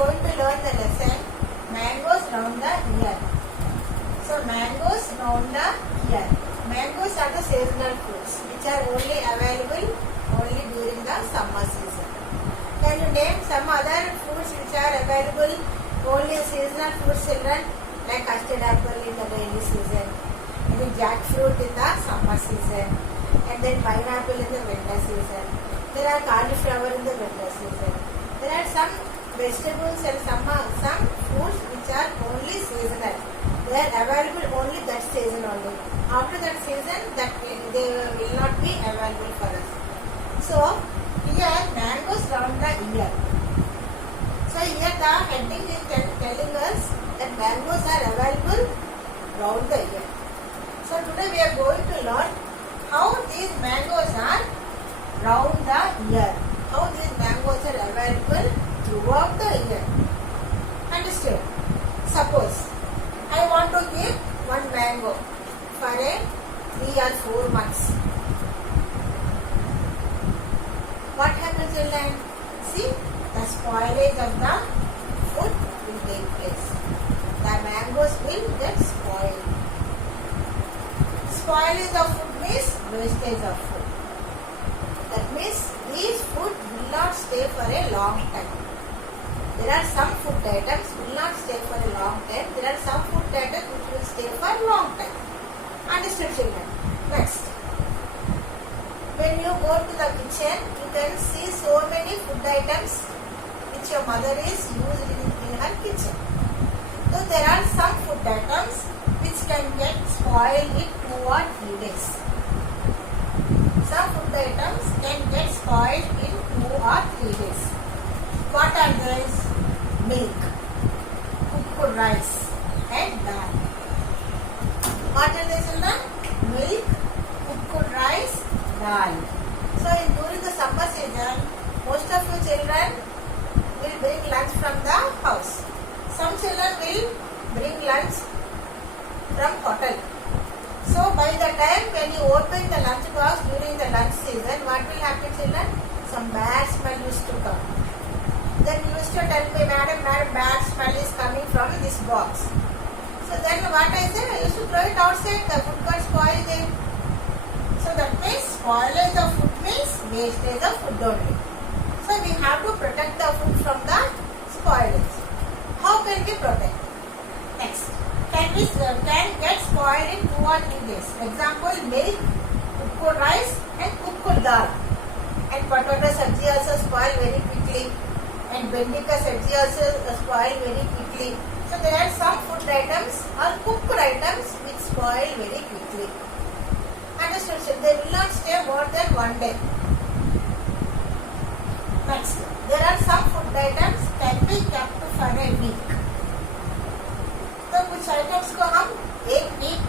going to learn the lesson mangoes round the year. So mangoes round the year. Mangoes are the seasonal fruits which are only available only during the summer season. Can you name some other fruits which are available only seasonal fruits, children? Like custard apple in the rainy season, and then jackfruit in the summer season, and then pineapple in the winter season. There are cauliflower in the winter season. There are some vegetables and some fruits which are only seasonal. They are available only that season only. After that season, they will not be available for us. So here mangoes round the year. So here the heading is telling us that mangoes are available round the year. So today we are going to learn how these mangoes are round the year. How these mangoes are available throughout the year. Understood? Suppose I want to give one mango for a 3 or 4 months. What happens, children? See, the spoilage of the food will take place. The mangoes will get spoiled. Spoilage of food means wastage of food. That means these food will not stay for a long time. There are some food items will not stay for a long time. There are some food items which will stay for a long time. Understood, children? Next. When you go to the kitchen, you can see so many food items which your mother is used in her kitchen. So there are some food items which can get spoiled in 2 or 3 days. Some food items can get spoiled in 2 or 3 days. What are these? Milk, cooked rice and dal. What are these, children? Milk, cooked rice, dal. So during the summer season, most of you children will bring lunch from the house. Some children will bring lunch from hotel. So by the time when you open the lunch box during the lunch season, what will happen, children? Some bad smell used to come. Then you used to tell me, madam, bad smell is coming from this box. So then what I said, I used to throw it outside, the food got spoiled there. So that means spoilage of food means wastage of food only. So we have to protect the food from the spoilage. How can we protect? Next, can get spoiled in 2 or 3 days. Example, milk, cooked rice and cooked dal. And potato sabji also spoil very quickly. And bendika sabji also spoil very quickly. So there are some food items or cooked items which spoil very quickly. Understood? So they will not stay more than 1 day. Next, there are some food items can be kept for a week. तो कुछ items को हम 1 week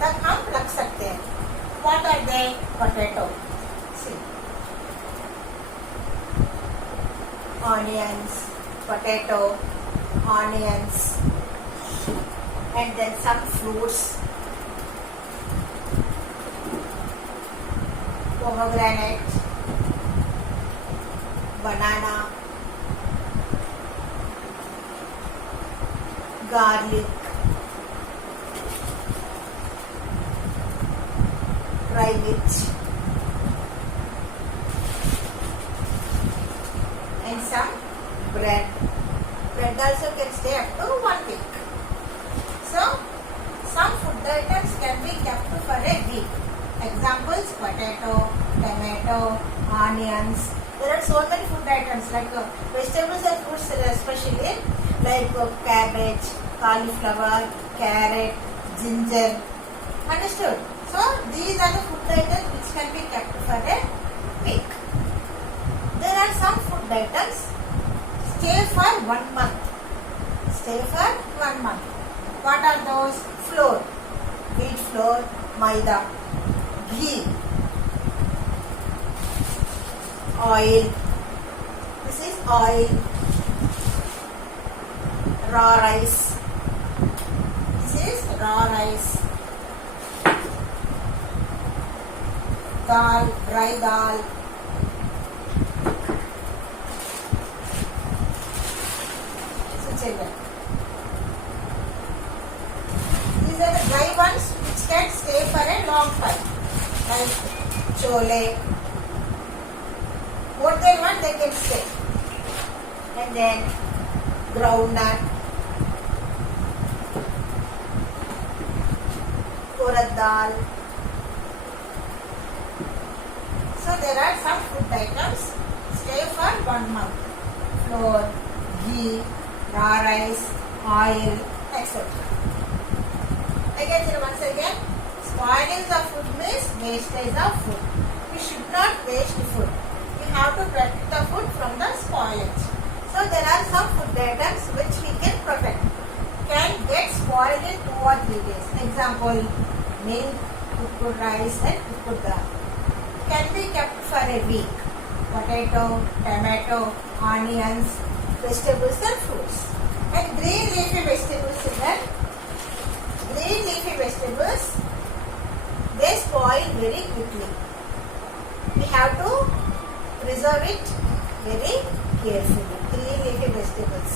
तक हम रख सकते हैं. What are they? Potato. See. Onions, potato, onions, and then some fruits. Pomegranate, banana, garlic, dry wheat, and some bread. Bread also can stay up to 1 week. So, some food items can be kept for a week. Examples, potato, tomato, onions. There are so many food items like vegetables and fruits especially like cabbage, cauliflower, carrot, ginger. Understood? So these are the food items which can be kept for a week. There are some food items stay for 1 month. Stay for 1 month. What are those? Flour, wheat flour, maida, ghee, oil. This is oil. Raw rice. This is raw rice. Dal, dry dal. children. These are the dry ones which can stay for a long time. Like chole. More than one they can stay. And then groundnut, urad dal. So there are some food items stay for 1 month. Flour, ghee, raw rice, oil, etc. Again, once again, spoilage of food means wastage of food. We should not waste food. We have to protect the food from the spoilage. So there are some food items which we can protect. Can get spoiled in 2 or 3 days. Example, milk, cooked rice and cooked dal. Can be kept for a week. Potato, tomato, onions, vegetables and fruits. And green leafy vegetables, children. Green leafy vegetables, they spoil very quickly. We have to preserve it very carefully. Green leafy vegetables.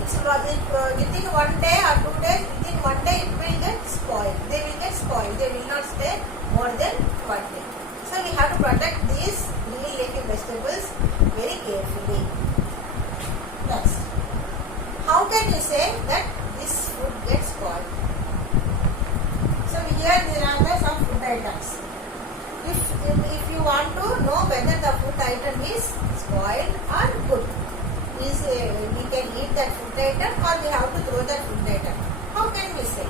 It's within 1 day or 2 days, within 1 day it will get spoiled. They will get spoiled. They will not stay more than 1 day. So we have to protect these green leafy vegetables very carefully. Next, how can you say that this food gets spoiled? So here there are some food items. If you want to know whether the food item is spoiled or good, we can eat that food item or we have to throw that food item. How can we say?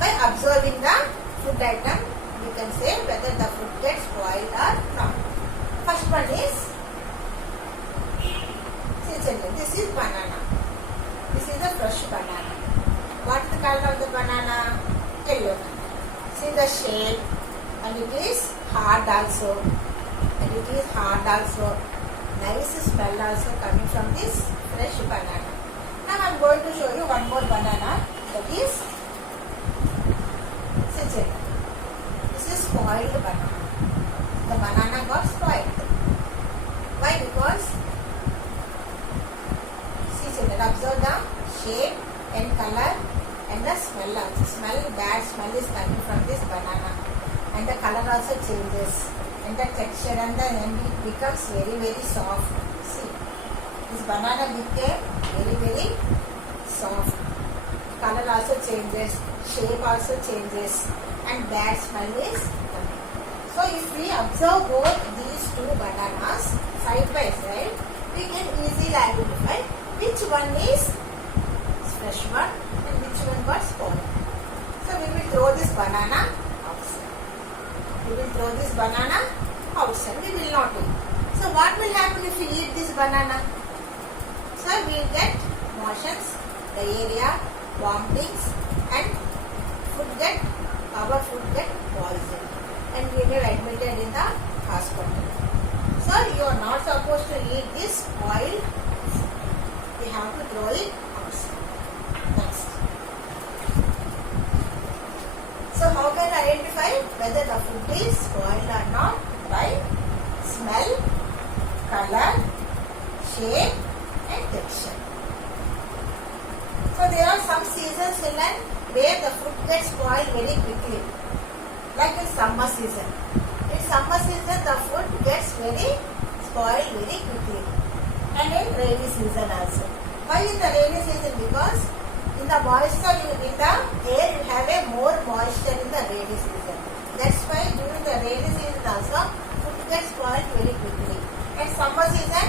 By observing the food item, we can say whether the food gets spoiled or not. First one is, see children, this is banana. This is a fresh banana. What is the color of the banana? Yellow. See the shape, and it is hard also. Nice smell also coming from this fresh banana. Now I am going to show you one more banana. That is, see children, this is spoiled banana. The banana got spoiled. Why? Because, see children, observe the shape and color and the smell also. Bad smell is coming from this banana. And the color also changes. And the texture and the end it becomes very, very soft. See, this banana became very, very soft. Color also changes, shape also changes, and bad smell is coming. So if we observe both these 2 bananas side by side, we can easily identify which one is fresh one and which one got spoiled. So we will throw this banana outside. We will not eat. So what will happen if we eat this banana? So we will get motions, diarrhea, vomitings, and our food get poisoned, and we will be admitted in the hospital. So you are not supposed to eat this spoiled food. We have to throw it outside. Next. So how can I identify whether the food is spoiled or not? By smell, color, shape and texture. So there are some seasons where the food gets spoiled very quickly. Like in summer season. In summer season the food gets very spoiled very quickly. And in rainy season also. Why in the rainy season? Because in the moisture in the air you have a more moisture in the rainy season. That's why during the rainy season also food gets spoiled very quickly. And summer season,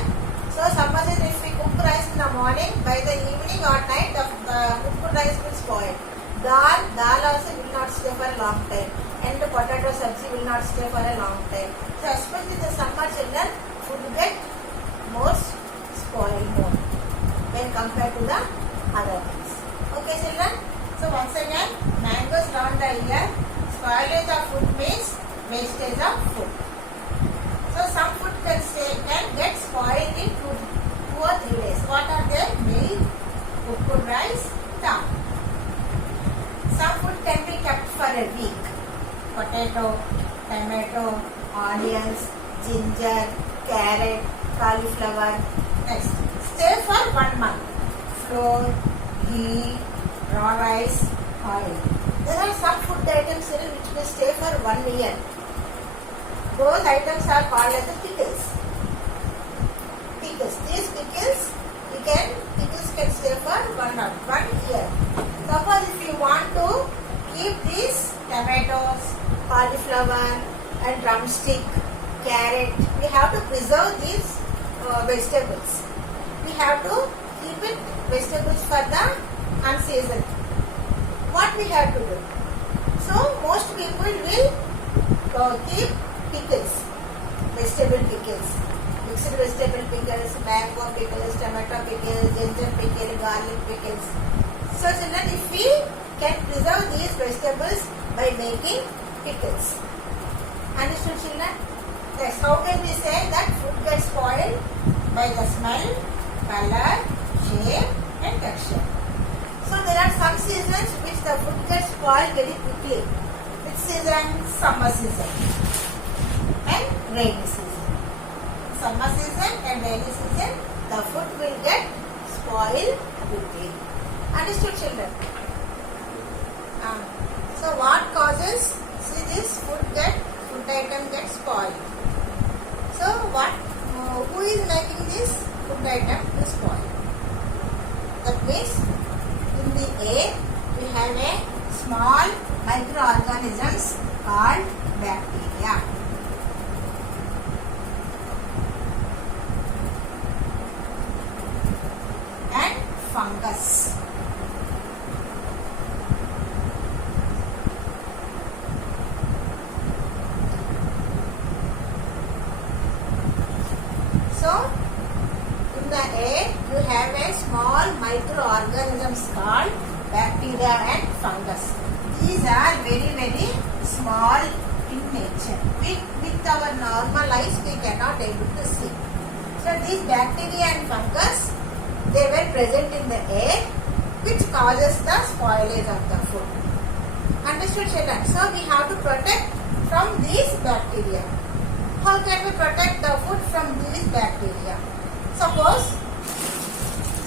if we cook rice in the morning, by the evening or night the cooked rice will spoil. Dal also will not stay for a long time. And the potato sabji will not stay for a long time. So especially the summer children, food get more spoiled more when compared to the other things. Okay children? So once again, mangoes round the year. Spoilage of food means wastage of food. So some food can get spoiled in 2 or 3 days. What are they? Milk, cooked rice, dal. Some food can be kept for a week. Potato, tomato, onions, ginger, carrot, cauliflower. Next, stay for 1 month. flour, ghee, raw rice, oil. There are some food items in it which may stay for 1 year. Those items are called as the pickles. Pickles. These pickles can stay for 1 year. Suppose if you want to keep these tomatoes, cauliflower and drumstick, carrot, we have to preserve these vegetables. We have to keep it vegetables for the unseasoned. What we have to do? So most people will keep pickles, vegetable pickles, mixed vegetable pickles, mango pickles, tomato pickles, ginger pickle, garlic pickles. So children, if we can preserve these vegetables by making pickles. Understood children? Yes. How can we say that food gets spoiled? By the smell, color, shape and texture. So there are some seasons which the food gets spoiled very quickly. Which season? Summer season and rainy season. Summer season and rainy season, the food will get spoiled quickly. Understood children? So what causes, see this food item gets spoiled. So what, who is making this food item to spoil? That means in the air we have a small microorganisms called bacteria. And fungus. So, in the air, you have a small microorganisms called bacteria and fungus. These are very, very small in nature. With our normal eyes, we cannot able to see. So, these bacteria and fungus, they were present in the air, which causes the spoilage of the food. Understood children? So, we have to protect from these bacteria. How can we protect the food from these bacteria? Suppose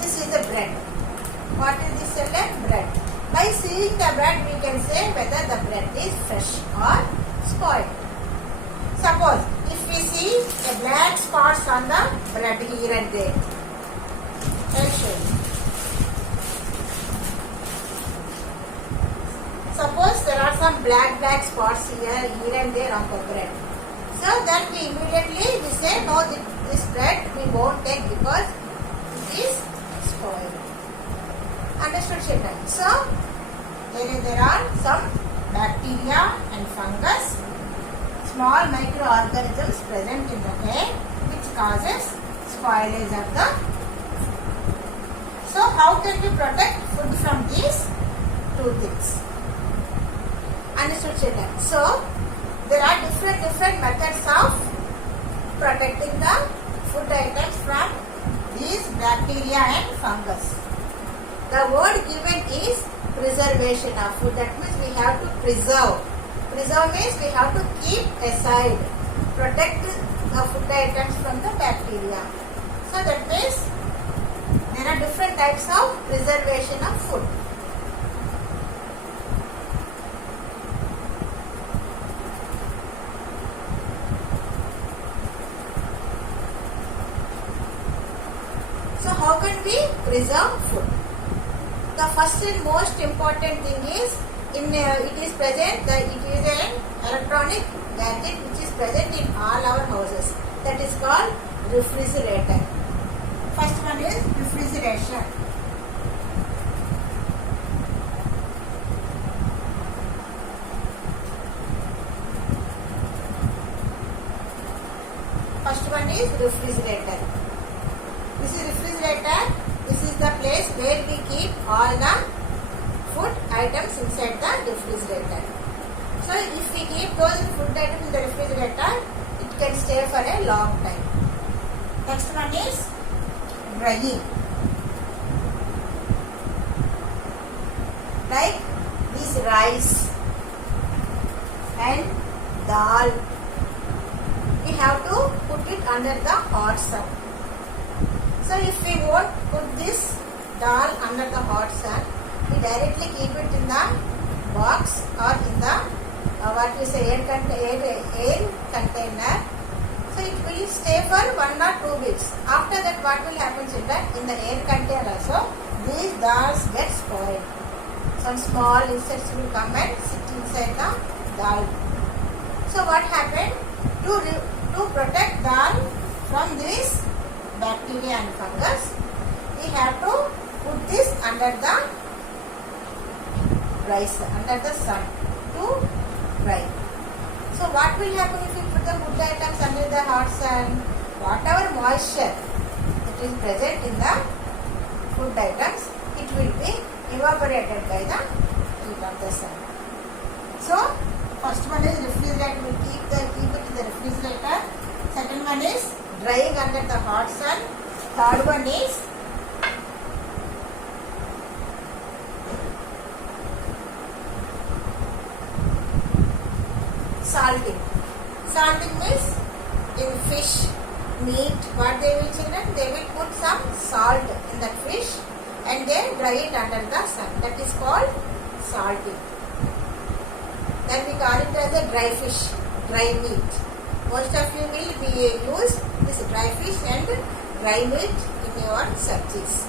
this is the bread. What is this children? Bread. By seeing the bread, we can say whether the bread is fresh or spoiled. Suppose if we see a black spots on the bread here and there. I'll show you. Suppose there are some black spots here and there on the bread. So then we immediately say no, this bread we won't take because it is spoiled. Understood children? So there are some bacteria and fungus, small microorganisms present in the air which causes spoilage of the food. So how can we protect food from these two things? Understood children? So there are different methods of protecting the food items from these bacteria and fungus. The word given is preservation of food. That means we have to preserve. Preserve means we have to keep aside, protect the food items from the bacteria. So that means there are different types of preservation of food. So how can we preserve food? The first and most important thing is it is present that it is an electronic gadget which is present in all our houses. That is called refrigerator. First one is refrigeration. First one is refrigerator. This is refrigerator. This is the place where we keep all the food items inside the refrigerator. So if we keep those food items in the refrigerator, it can stay for a long time. Next one is drying. Like this rice and dal, we have to put it under the hot sun. So if we won't put this dal under the hot sun, we directly keep it in the box or in the air container. So it will stay for 1 or 2 weeks. After that, what will happen is that in the air container also, these dals get spoiled. Some small insects will come and sit inside the dal. So what happened? To protect dal from this bacteria and fungus, we have to put this under the under the sun to dry. So what will happen if you put the food items under the hot sun? Whatever moisture that is present in the food items, it will be evaporated by the heat of the sun. So first one is refrigerator. We keep it in the refrigerator. Second one is drying under the hot sun. Third one is salting. Salting means in fish, meat, what they will children? They will put some salt in that fish and they dry it under the sun. That is called salting. Then we call it as a dry fish, dry meat. Most of you will be use this dry fish and dry meat in your sabjis.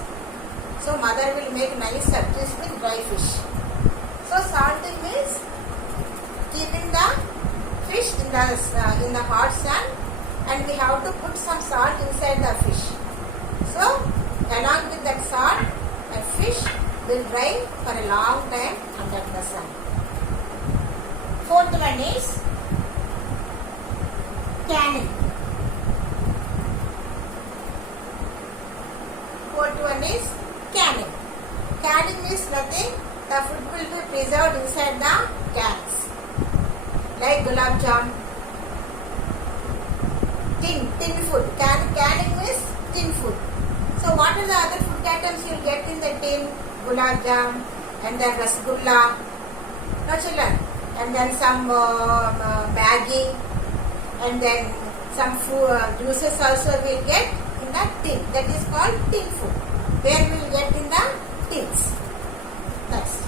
So mother will make nice sabjis with dry fish. So salting means keeping the fish in the hot sun, and we have to put some salt inside the fish. So along with that salt, a fish will dry for a long time under the sun. Fourth one is canning. Fourth one is canning. Canning is nothing. The food will be preserved inside the cans. Like gulab jam, tin food. Canning means tin food. So what are the other food items you will get in the tin? Gulab jam and then rasgulla, no children, and then some Maggi, and then some food, juices also we will get in the tin. That is called tin food. Where we will get in the tins. Next.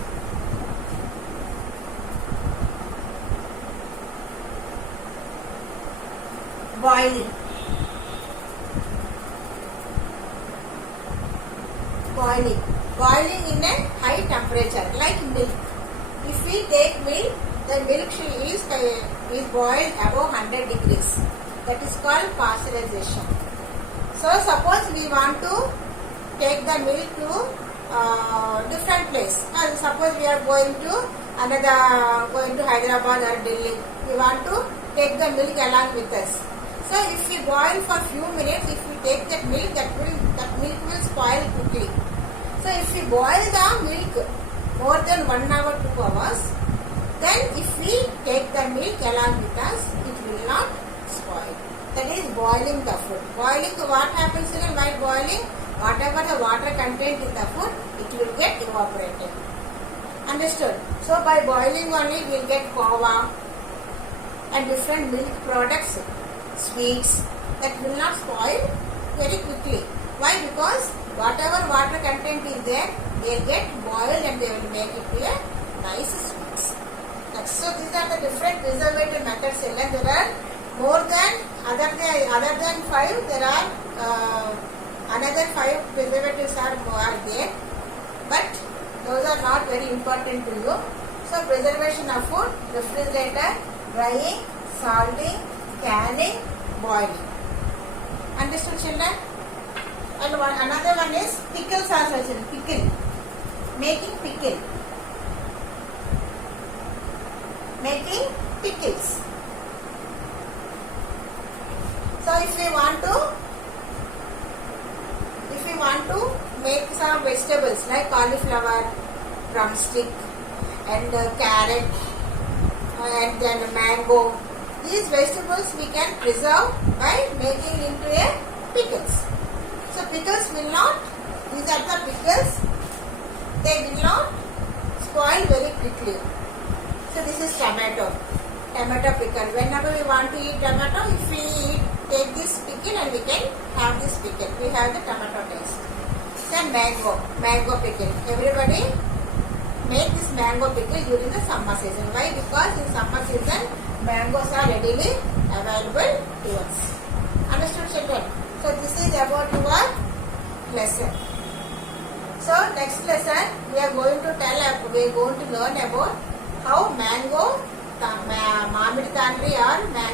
Boiling. Boiling in a high temperature, like milk. If we take milk, the milk is boiled above 100 degrees. That is called pasteurization. So suppose we want to take the milk to different place. Suppose we are going to Hyderabad or Delhi. We want to take the milk along with us. So if we boil for few minutes, if we take that milk will spoil quickly. So if we boil the milk more than 1 hour, 2 hours, then if we take the milk along with us, it will not spoil. That is boiling the food. Boiling, what happens while boiling? Whatever the water content in the food, it will get evaporated. Understood? So by boiling only, we will get kova and different milk products, sweets, that will not spoil very quickly. Why? Because whatever water content is there, they will get boiled and they will make it a nice sweets. Next, so these are the different preservative methods. And there are more than, other than 5, there are another 5 preservatives are there, but those are not very important to you. So preservation of food, refrigerator, drying, salting, canning, boiling. Understood, children? And another one is pickles also, children. Pickle. Making pickle. Making pickles. So if we want to make some vegetables like cauliflower, drumstick, and carrot, and then mango, these vegetables we can preserve by making into a pickles. So pickles will not, these are the pickles, they will not spoil very quickly. So this is tomato pickle. Whenever we want to eat tomato, if we take this pickle and we can have this pickle, we have the tomato taste. Then mango pickle. Everybody make this mango pickle during the summer season. Why? Because in summer season mangoes are readily available to us. Understood, children? So this is about your lesson. So next lesson we are going to learn about how mango, mamidi tandri or mango